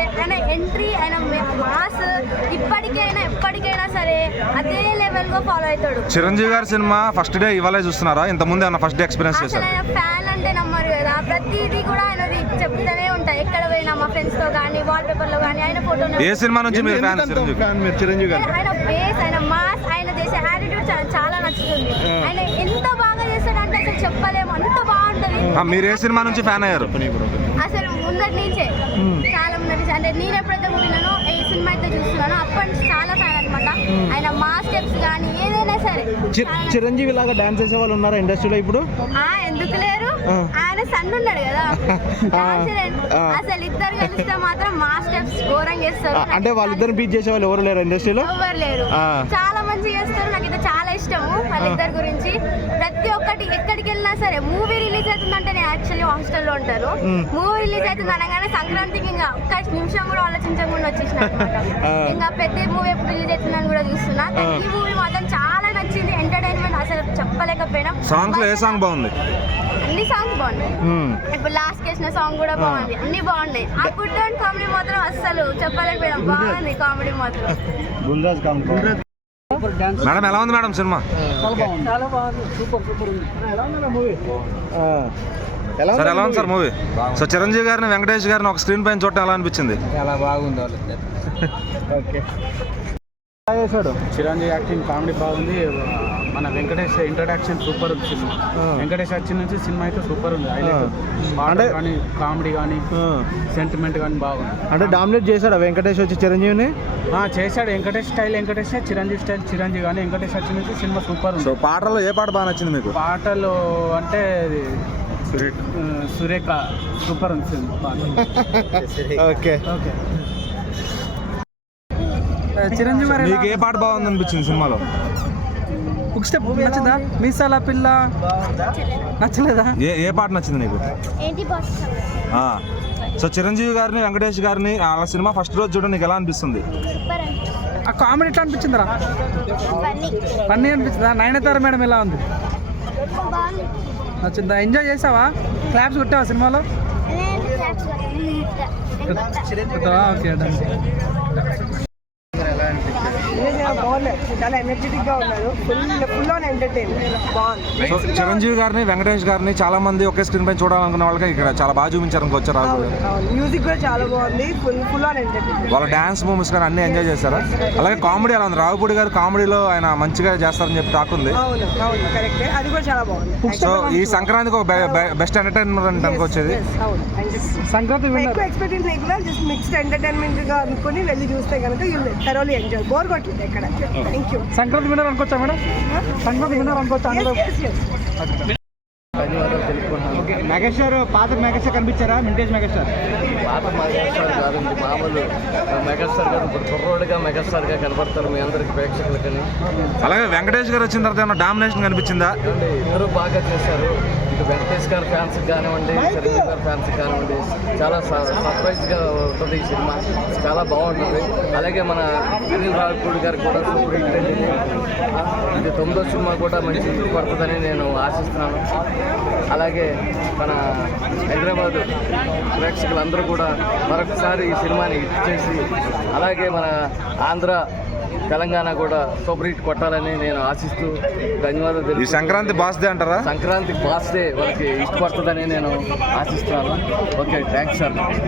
ఆయన ఎంట్రీ, ఆయన మాస్ ఇప్పటికైనా ఎప్పటికైనా సరే అదే లెవెల్ గా ఫాలో అవుతాడు. చిరంజీవి గారి సినిమా ఫస్ట్ డే ఇవాళ చూస్తున్నారా? ఇంత ముందు ఏమన్నా ఫస్ట్ డే ఎక్స్పీరియన్స్ చేశారు? ఆయన ఫ్యాన్ అంటే నమ్మరు కదా, ప్రతిదీ కూడా ఆయనది చెప్తూనే ఉంటాయి. ఎక్కడ పోయినా మా ఫ్రెండ్స్ తో కానీ వాల్ పేపర్ లో కానీ ఆయన ఫోటో. ఏ సినిమా నుంచి మీరు ఫ్యాన్? చిరంజీవి గారు ఆయన బేస్, ఆయన మాస్, ఆయన చేసే యాటిట్యూడ్ చాలా నచ్చుతుంది. ఆయన ఎంత బాగా చేస్తాడంటే అసలు చెప్పలేము, అంత బాగుంటది. మీరు ఏ సినిమా నుంచి ఫ్యాన్ అయ్యారు? అసలు ముందటి నుంచే, చాలా ముందటి నుంచి. అంటే నేను ఎప్పుడైతే పుట్టినానో ఈ సినిమా అయితే చూస్తున్నానో అప్పటి నుంచి చాలా ఫ్యాన్ అనమాట. ఆయన మాస్ స్టెప్స్ కానీ ఏదైనా సరే. చిరంజీవి లాగా డాన్స్ చేసే వాళ్ళు ఉన్నారా ఇండస్ట్రీలో ఇప్పుడు? ఎందుకు లేరు, ఆయన సన్ ఉన్నాడు కదా. అసలు ఇద్దరు కలిస్తే మాత్రం మాస్ స్టెప్స్ ఘోరంగా చేస్తారు. అంటే వాళ్ళిద్దరు బీట్ చేసే వాళ్ళు ఎవరు లేరు ఇండస్ట్రీలో? ఎవరు లేరు, చాలా మంచిగా చేస్తారు. నాకైతే చాలా ఇష్టము వాళ్ళిద్దరి గురించి. ప్రతి ఒక్కటి ఎక్కడికి వెళ్ళినా సరే, మూవీ రిలీజ్ అవుతుందంటే నేను యాక్చువల్లీ హాస్టల్లో ఉంటాను. మూవీ రిలీజ్ అవుతుంది అనగానే సంక్రాంతికి ఇంకా ఒక్క నిమిషం కూడా ఆలోచించకుండా వచ్చేసిన అనమాట. ఇంకా పెద్ద మూవీ ఎప్పుడు రిలీజ్ అవుతుందని కూడా చూస్తున్నా. ఈ మూవీ మాత్రం చాలా నచ్చింది. ఎంటర్టైన్మెంట్ అసలు చెప్పలేకపోయినా. సాంగ్స్ లో ఏ సాంగ్ బాగుంది? అన్ని సాంగ్స్ బాగున్నాయి. ఇప్పుడు లాస్ట్ చేసిన సాంగ్ కూడా బాగుంది. అన్ని బాగున్నాయి. ఆ గుడ్ అండ్ కామెడీ మాత్రం అస్సలు చెప్పలేకపోయినా బాగుంది. కామెడీ మాత్రం మేడం ఎలా ఉంది మేడం సినిమా? చాలా బాగుంది, సూపర్ సూపర్ ఉంది. సార్ ఎలా ఉంది సార్ మూవీ? సో చిరంజీవి గారిని వెంకటేష్ గారిని ఒక స్క్రీన్ పైన చూడటం ఎలా అనిపించింది? చాలా బాగుంది. ఓకే, చిరంజీవి యాక్టింగ్ కామెడీ బాగుంది. మన వెంకటేష్ ఇంట్రడక్షన్ సూపర్ ఉంది. సినిమా వెంకటేష్ వచ్చిన నుంచి సినిమా అయితే సూపర్ ఉంది. అంటే కానీ కామెడీ కానీ సెంటిమెంట్ కానీ బాగుంది. అంటే డామినేట్ చేశాడు వెంకటేష్ వచ్చి చిరంజీవిని? చేశాడు. Venkatesh style Venkatesh, Chiranjeevi style Chiranjeevi. కానీ వెంకటేష్ వచ్చిన నుంచి సినిమా సూపర్ ఉంది. సో పాటల్లో ఏ పాట బాగా నచ్చింది మీకు? పాటలు అంటే సురేఖ సూపర్ ఉంది సినిమా పాట. Okay okay. చిరంజీవి మీకు ఏ పాట బాగుంది అనిపించింది సినిమాలో? ఒక స్టెప్ నచ్చిందా? మీసాల పిల్ల నచ్చలేదా? ఏ పాట నచ్చింది నీకు? సో చిరంజీవి గారిని వెంకటేష్ గారిని వాళ్ళ సినిమా ఫస్ట్ రోజు చూడడం నీకు ఎలా అనిపిస్తుంది? ఆ కామెడీ ఎట్లా అనిపించిందిరా? ఫన్నీ అనిపించిందా? నయనతార మేడం ఎలా ఉంది? నచ్చిందా? ఎంజాయ్ చేసావా? క్లాప్స్ కొట్టావా సినిమాలో? ఓకే, చాలా ఎనర్జెటిక్ గా ఉన్నారు. ఫుల్ ఆన్ ఎంటర్టైన్మెంట్ బాగుంది. సో చిరంజీవి గారిని వెంకటేష్ గారిని చాలా మంది ఒకే స్క్రీన్ పైన చూడాలనుకున్న వాళ్ళకి ఇక్కడ చాలా బాగా చూపించారు. వచ్చారు మ్యూజిక్ కూడా చాలా బాగుంది. Full on entertainment. వాళ్ళ డాన్స్ మూవ్స్ కానీ అన్ని ఎంజాయ్ చేశారా? అలాగే కామెడీ ఎలా ఉంది? రావుపూడి గారు కామెడీలో ఆయన మంచిగా చేస్తారని చెప్పి టాక్ ఉంది. అవును కరెక్టే, అది కూడా చాలా బాగుంది. సో ఈ సంక్రాంతికి ఒక బెస్ట్ ఎంటర్టైన్మెంట్ అనుకొచ్చేది. సంక్రాంతి ఎక్కువ ఎక్స్పెక్టెన్స్ లేకుండా జస్ట్ మిక్స్డ్ ఎంటర్టైన్మెంట్ గా అనుకుని వెళ్ళి చూస్తే కనుక యూ థరోలీ ఎంజాయ్. బోర్ కొట్టలేదు ఎక్కడ. Thank you. సంక్రాంతి విన్నర్ అనుకోవచ్చా మేడం? సంక్రాంతి విన్నర్ అనుకోవచ్చా? మెగాస్టార్ పాత మెగాస్టార్ కనిపించారా? Vintage megastar? పాత మెగాస్టార్ కాదండి, మామూలు మెగాస్టార్ గారు ఇప్పుడు కుర్రోడుగా మెగాస్టార్గా కనపడతారు మీ అందరికి ప్రేక్షకులకని. అలాగే వెంకటేష్ గారు వచ్చిన తర్వాత ఏమన్నా డామినేషన్ కనిపించిందా? ఇద్దరు బాగా చేశారు. ఇటు వెంకటేష్ గారి ఫ్యాన్స్కి కానివ్వండి, చిరంజీవి గారి ఫ్యాన్స్కి కానివ్వండి, చాలా సర్ప్రైజ్గా ఉంటుంది ఈ సినిమా. చాలా బాగుంటుంది. అలాగే మన అనిల్ రావిపూడి గారికి కూడా సూపర్ హిట్ అయింది. ఇది 9వ సినిమా కూడా మంచి హిట్ పడుతుందని నేను ఆశిస్తున్నాను. అలాగే మన హైదరాబాద్ ప్రేక్షకులందరూ కూడా మరొకసారి ఈ సినిమాని హిట్ చేసి, అలాగే మన ఆంధ్ర తెలంగాణ కూడా సూపర్ హిట్ కొట్టాలని నేను ఆశిస్తూ ధన్యవాదాలు. ఈ సంక్రాంతి బాస్ డే అంటారా? సంక్రాంతి బాస్ డే వాళ్ళకి ఇష్టపడుతుందని నేను ఆశిస్తున్నాను. Okay, thanks sir.